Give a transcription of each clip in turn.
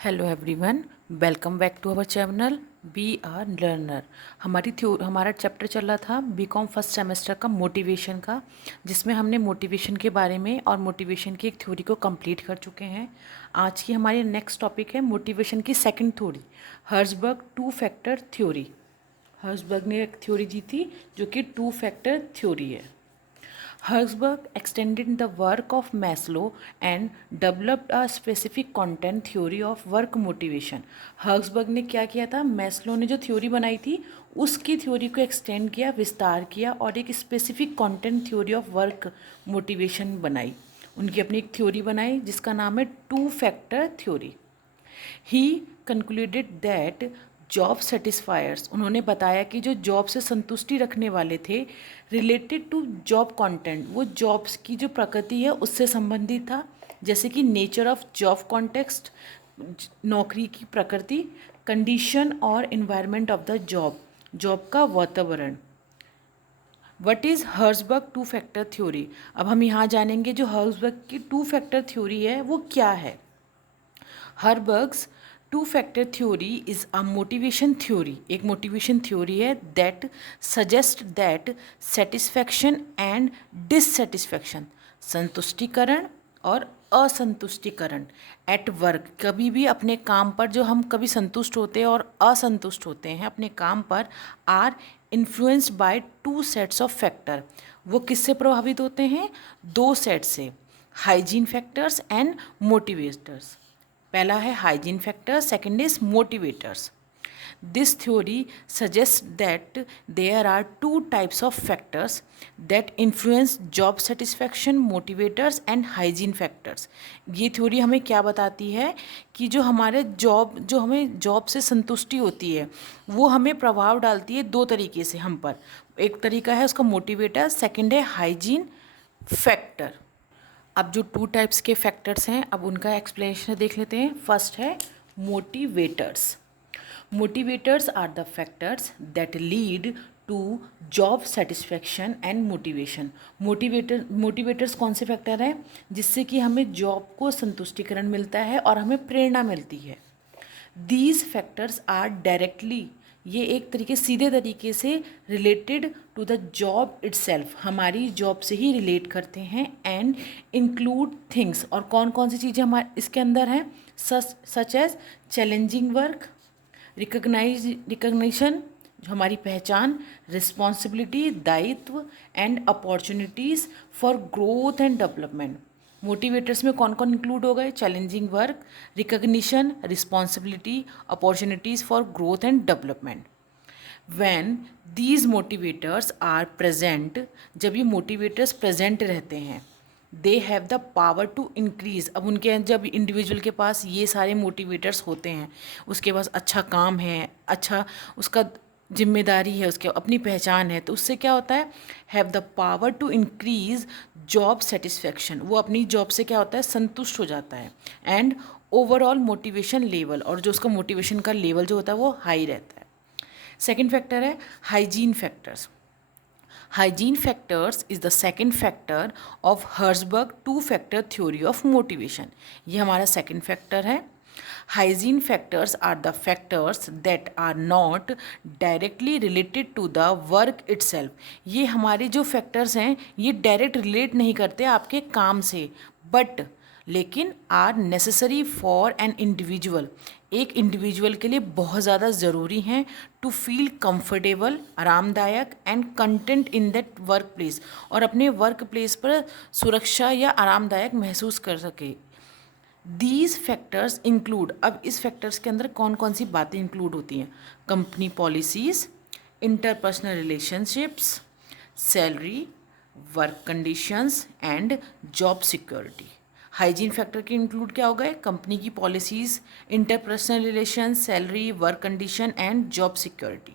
Hello everyone, welcome back to our channel B R learner. हमारा chapter चल रहा था बीकॉम फर्स्ट सेमेस्टर का मोटिवेशन का, जिसमें हमने मोटिवेशन के बारे में और मोटिवेशन की एक थ्योरी को कंप्लीट कर चुके हैं। आज की हमारी नेक्स्ट टॉपिक है मोटिवेशन की second theory, Herzberg to factor theory. Herzberg ने एक थ्योरी दी थी जो कि टू फैक्टर थ्योरी है। Herzberg extended the work of Maslow and developed a specific content theory of work motivation. Herzberg ने क्या किया था, मैस्लो ने जो थ्योरी बनाई थी उसकी थ्योरी को एक्सटेंड किया, विस्तार किया और एक specific content theory of work motivation बनाई। उनकी अपनी एक थ्योरी बनाई जिसका नाम है two factor theory. He concluded that job satisfiers, उन्होंने बताया कि जो जॉब से संतुष्टि रखने वाले थे रिलेटेड टू जॉब कंटेंट, वो जॉब्स की जो प्रकृति है उससे संबंधित था, जैसे कि नेचर ऑफ जॉब कॉन्टेक्स्ट, नौकरी की प्रकृति, कंडीशन और environment of the job, job का वातावरण। What is Herzberg to factor theory. अब हम यहाँ जानेंगे जो हर्जबर्ग की टू फैक्टर थ्योरी है वो क्या है। Herzberg's two factor theory is a motivation theory, एक मोटिवेशन थ्योरी है that suggest that satisfaction and dissatisfaction, संतुष्टिकरण और असंतुष्टिकरण एट वर्क, कभी भी अपने काम पर जो हम कभी संतुष्ट होते हैं और असंतुष्ट होते हैं अपने काम पर, are influenced by two sets of factor, वो किससे प्रभावित होते हैं, दो सेट से, हाइजीन फैक्टर्स एंड मोटिवेटर्स। पहला है hygiene factor, second is motivators. This theory suggest that there are two types of factors that influence job satisfaction, motivators and hygiene factors. ये थ्योरी हमें क्या बताती है कि जो हमें जॉब से संतुष्टि होती है वो हमें प्रभाव डालती है दो तरीके से हम पर। एक तरीका है उसका मोटिवेटर, सेकेंड है हाइजीन फैक्टर। अब जो टू टाइप्स के फैक्टर्स हैं अब उनका एक्सप्लेनेशन देख लेते हैं। फर्स्ट है motivators. Motivators are the factors that lead to job satisfaction and motivation. Motivators कौन से फैक्टर हैं जिससे कि हमें जॉब को संतुष्टिकरण मिलता है और हमें प्रेरणा मिलती है। दीज फैक्टर्स आर डायरेक्टली, ये एक तरीके सीधे तरीके से related to the job itself, हमारी जॉब से ही रिलेट करते हैं। एंड इंक्लूड थिंग्स, और कौन कौन सी चीज़ें हमारे इसके अंदर हैं, such as challenging work, recognition जो हमारी पहचान, रिस्पॉन्सिबिलिटी दायित्व, and opportunities for growth and development. Motivators में कौन कौन इंक्लूड हो गए, challenging work, recognition, responsibility, opportunities for growth and development. When these motivators are present, जब ये मोटिवेटर्स प्रेजेंट रहते हैं, they have the power to increase, अब उनके जब इंडिविजुअल के पास ये सारे मोटिवेटर्स होते हैं, उसके पास अच्छा काम है, अच्छा उसका जिम्मेदारी है, उसके अपनी पहचान है, तो उससे क्या होता है, have the power to increase job satisfaction, वो अपनी जॉब से क्या होता है, संतुष्ट हो जाता है। एंड ओवरऑल मोटिवेशन लेवल, और जो उसका मोटिवेशन का लेवल जो होता है वो हाई रहता है। सेकेंड फैक्टर है hygiene factors. Hygiene factors is the second factor of Herzberg two-factor theory of motivation. ये हमारा second factor है। Hygiene factors are the factors that are not directly related to the work itself. ये हमारे जो factors हैं ये direct relate नहीं करते आपके काम से, but लेकिन are necessary for an individual, एक इंडिविजुअल के लिए बहुत ज़्यादा ज़रूरी हैं टू फील कंफर्टेबल, आरामदायक and content in that workplace, और अपने वर्क प्लेस पर सुरक्षा या आरामदायक महसूस कर सके। दीज फैक्टर्स इंक्लूड, अब इस फैक्टर्स के अंदर कौन कौन सी बातें इंक्लूड होती हैं, company policies, interpersonal relationships, salary, work conditions and job security. Hygiene factor के इंक्लूड क्या हो गए, कंपनी की policies, interpersonal relation, salary, work condition and job security.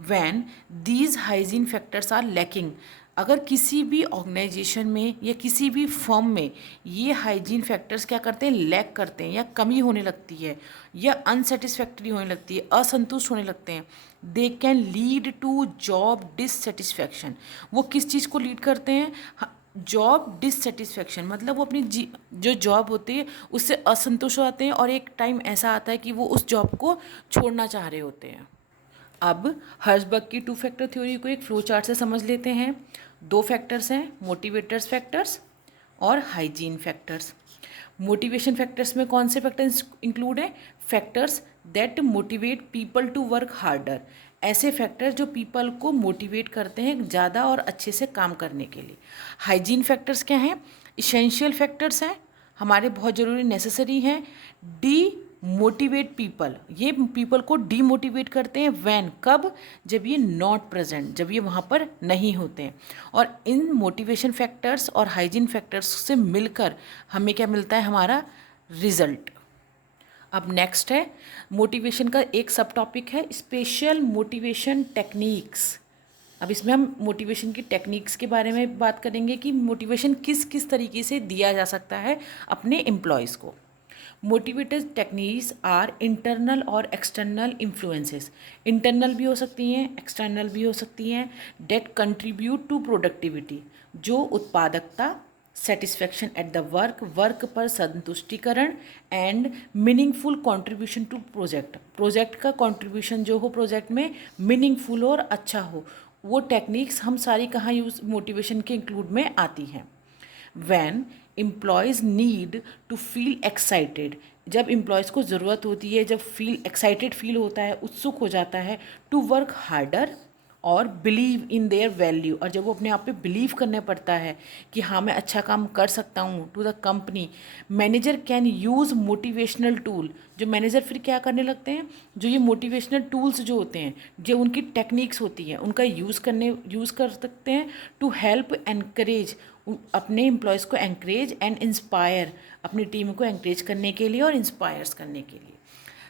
When these hygiene factors are lacking, अगर किसी भी ऑर्गेनाइजेशन में या किसी भी फर्म में ये हाइजीन फैक्टर्स क्या करते हैं, लैक करते हैं या कमी होने लगती है या अनसेटिस्फैक्ट्री होने लगती है, असंतुष्ट होने लगते हैं, they can lead to job dissatisfaction. वो किस चीज़ को लीड करते हैं, जॉब डिससेटिस्फेक्शन, मतलब वो अपनी जो जॉब होती है उससे असंतुष्ट हो जाते हैं और एक टाइम ऐसा आता है कि वो उस जॉब को छोड़ना चाह रहे होते हैं। अब हर्जबर्ग की टू फैक्टर थ्योरी को एक फ्लो चार्ट से समझ लेते हैं। दो फैक्टर्स हैं, मोटिवेटर्स फैक्टर्स और हाइजीन फैक्टर्स। मोटिवेशन फैक्टर्स में कौन से फैक्टर्स इंक्लूड हैं? Factors that motivate people to work harder, ऐसे फैक्टर्स जो पीपल को मोटिवेट करते हैं ज़्यादा और अच्छे से काम करने के लिए। हाइजीन फैक्टर्स क्या हैं? इसेंशियल फैक्टर्स हैं, हमारे बहुत ज़रूरी नेसेसरी हैं। डी मोटिवेट पीपल, ये पीपल को डीमोटिवेट करते हैं। वैन, कब? जब ये नॉट प्रेजेंट, जब ये वहाँ पर नहीं होते हैं। और इन मोटिवेशन फैक्टर्स और हाइजीन फैक्टर्स से मिलकर हमें क्या मिलता है? हमारा रिजल्ट। अब नेक्स्ट है मोटिवेशन का एक सब टॉपिक है स्पेशल मोटिवेशन टेक्निक्स। अब इसमें हम मोटिवेशन की टेक्निक्स के बारे में बात करेंगे कि मोटिवेशन किस किस तरीके से दिया जा सकता है अपने एम्प्लॉयज़ को। मोटिवेटेड टेक्निक्स आर इंटरनल और एक्सटर्नल इन्फ्लुएंसेस। इंटरनल भी हो सकती हैं, एक्सटर्नल भी हो सकती हैं। डेट कंट्रीब्यूट टू प्रोडक्टिविटी, जो उत्पादकता, satisfaction at the work, work पर संतुष्टिकरण, and meaningful contribution to project, project का कंट्रीब्यूशन जो हो प्रोजेक्ट में मीनिंगफुल और अच्छा हो, वो टेक्निक्स हम सारी कहाँ यूज मोटिवेशन के इंक्लूड में आती हैं। When employees need to feel excited, जब एम्प्लॉयज़ को ज़रूरत होती है, जब फील एक्साइटेड फील होता है, उत्सुक हो जाता है, टू वर्क हार्डर और बिलीव इन देयर वैल्यू, और जब वो अपने आप पे बिलीव करने पड़ता है कि हाँ मैं अच्छा काम कर सकता हूँ to the company, manager can use motivational tool, जो मैनेजर फिर क्या करने लगते हैं, जो ये मोटिवेशनल टूल्स जो होते हैं, जो उनकी टेक्निक्स होती हैं, उनका यूज़ कर सकते हैं टू हेल्प एनकरेज, अपने एम्प्लॉयज़ को एनकरेज एंड इंस्पायर, अपनी टीम को एनकरेज करने के लिए और इंस्पायर्स करने के लिए।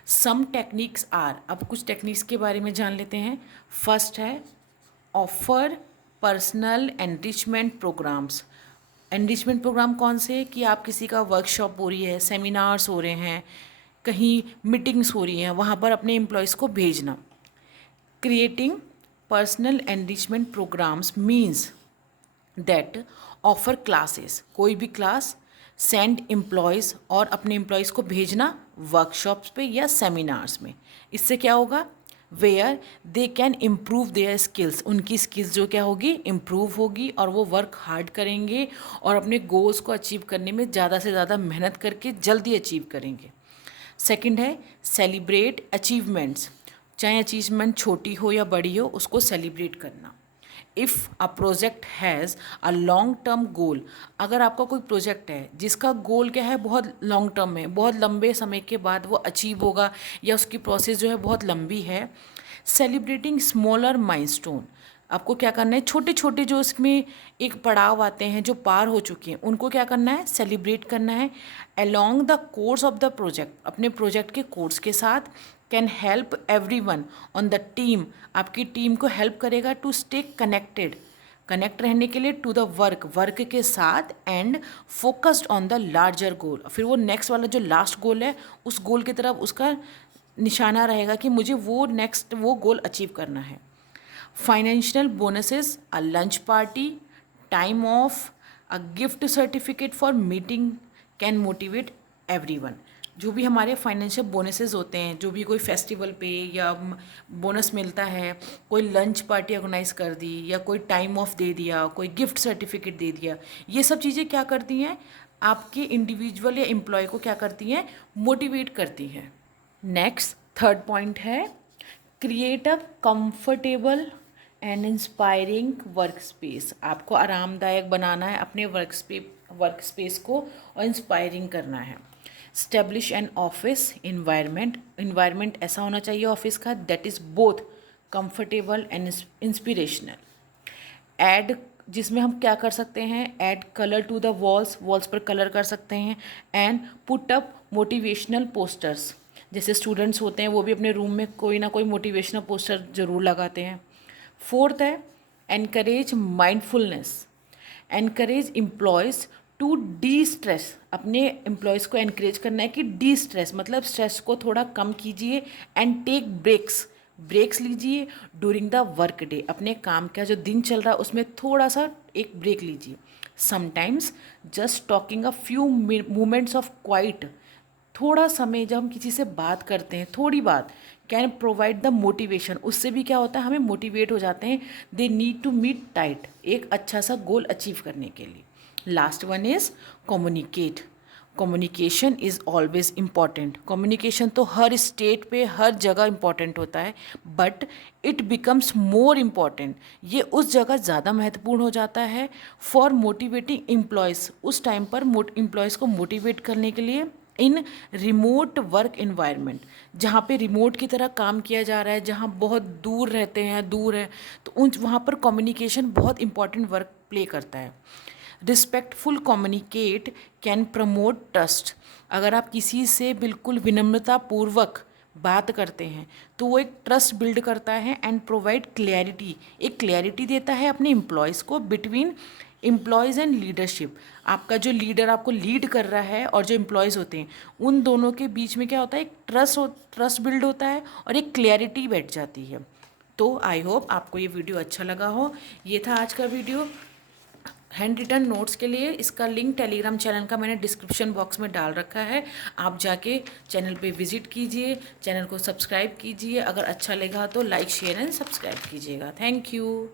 सम टेक्निक्स आर, अब कुछ टेक्निक्स के बारे में जान लेते हैं। फर्स्ट है offer personal enrichment programmes. Enrichment programme कौन से? कि आप किसी का वर्कशॉप हो रही है, सेमिनार्स हो रहे हैं, कहीं मीटिंग्स हो रही हैं, वहाँ पर अपने एम्प्लॉयज़ को भेजना। Creating personal enrichment programmes means that offer classes, कोई भी क्लास, सेंड एम्प्लॉयज़, और अपने एम्प्लॉयज़ को भेजना वर्कशॉप्स पे या सेमिनार्स में। इससे क्या होगा? Where they can improve their skills, उनकी स्किल्स जो क्या होगी? इम्प्रूव होगी, और वो वर्क हार्ड करेंगे और अपने गोल्स को अचीव करने में ज़्यादा से ज़्यादा मेहनत करके जल्दी अचीव करेंगे। सेकंड है सेलिब्रेट अचीवमेंट्स, चाहे अचीवमेंट छोटी हो या बड़ी हो, उसको सेलिब्रेट करना। If a project has a long term goal, अगर आपका कोई प्रोजेक्ट है जिसका गोल क्या है? बहुत लॉन्ग टर्म में, बहुत लंबे समय के बाद वो अचीव होगा, या उसकी प्रोसेस जो है बहुत लंबी है। सेलिब्रेटिंग स्मॉलर माइलस्टोन, आपको क्या करना है? छोटे छोटे जो इसमें एक पड़ाव आते हैं जो पार हो चुके हैं, उनको क्या करना है? सेलिब्रेट करना है। Along the course of the project, अपने प्रोजेक्ट के कोर्स के साथ। Can help everyone on the team, आपकी टीम को हेल्प करेगा टू स्टे कनेक्टेड, कनेक्ट रहने के लिए, टू द वर्क, वर्क के साथ, and focused on the larger goal, फिर वो नेक्स्ट वाला जो लास्ट गोल है उस गोल की तरफ उसका निशाना रहेगा कि मुझे वो नेक्स्ट वो गोल अचीव करना है। Financial bonuses, a lunch party, time of, a gift certificate for meeting can motivate everyone, जो भी हमारे फाइनेंशियल बोनसेस होते हैं, जो भी कोई फेस्टिवल पे या बोनस मिलता है, कोई लंच पार्टी ऑर्गेनाइज कर दी, या कोई टाइम ऑफ दे दिया, कोई गिफ्ट सर्टिफिकेट दे दिया, ये सब चीज़ें क्या करती हैं? आपके इंडिविजुअल या एम्प्लॉय को क्या करती हैं? मोटिवेट करती हैं। नेक्स्ट थर्ड पॉइंट है create a comfortable and inspiring work space, आपको आरामदायक बनाना है अपने वर्क स्पेस को और इंस्पायरिंग करना है। Establish an office environment, environment ऐसा होना चाहिए ऑफिस का that is both comfortable and inspirational. Add, जिसमें हम क्या कर सकते हैं? Add colour to the walls, walls पर कलर कर सकते हैं। And put up motivational posters, जैसे स्टूडेंट्स होते हैं वो भी अपने रूम में कोई ना कोई मोटिवेशनल पोस्टर ज़रूर लगाते हैं। फोर्थ है encourage mindfulness, encourage employees to destress, अपने एम्प्लॉयज़ को एनकरेज करना है कि डी स्ट्रेस मतलब स्ट्रेस को थोड़ा कम कीजिए। एंड टेक ब्रेक्स, ब्रेक्स लीजिए ड्यूरिंग द वर्क डे, अपने काम का जो दिन चल रहा है उसमें थोड़ा सा एक ब्रेक लीजिए। Sometimes just talking a few moments of quite, थोड़ा समय जब हम किसी से बात करते हैं, थोड़ी बात, कैन प्रोवाइड द मोटिवेशन, उससे भी क्या होता है, हमें मोटिवेट हो जाते हैं। They need to meet tight, एक अच्छा सा गोल अचीव करने के लिए। Last one is communicate. Communication is always important. Communication तो हर स्टेट पे हर जगह इम्पॉर्टेंट होता है, but it becomes more important, ये उस जगह ज़्यादा महत्वपूर्ण हो जाता है फॉर मोटिवेटिंग एम्प्लॉयज़, उस टाइम पर एम्प्लॉयज़ को मोटिवेट करने के लिए इन रिमोट वर्क इन्वायरमेंट, जहाँ पे रिमोट की तरह काम किया जा रहा है, जहाँ बहुत दूर रहते हैं, दूर है, तो उन वहाँ पर कम्युनिकेशन बहुत इंपॉर्टेंट वर्क प्ले करता है। Respectful communicate can promote trust, अगर आप किसी से बिल्कुल विनम्रतापूर्वक बात करते हैं तो वो एक ट्रस्ट बिल्ड करता है एंड प्रोवाइड क्लैरिटी, एक क्लैरिटी देता है अपने एम्प्लॉयज़ को बिटवीन एम्प्लॉयज़ एंड लीडरशिप। आपका जो लीडर आपको लीड कर रहा है और जो एम्प्लॉयज़ होते हैं उन दोनों के बीच में क्या होता है, एक ट्रस्ट बिल्ड होता है और एक क्लैरिटी बैठ जाती है। तो आई होप आपको ये वीडियो अच्छा लगा हो। ये था आज का वीडियो। हैंड रिटन नोट्स के लिए इसका लिंक टेलीग्राम चैनल का मैंने डिस्क्रिप्शन बॉक्स में डाल रखा है, आप जाके चैनल पे विजिट कीजिए, चैनल को सब्सक्राइब कीजिए, अगर अच्छा लगा तो लाइक शेयर एंड सब्सक्राइब कीजिएगा। Thank you.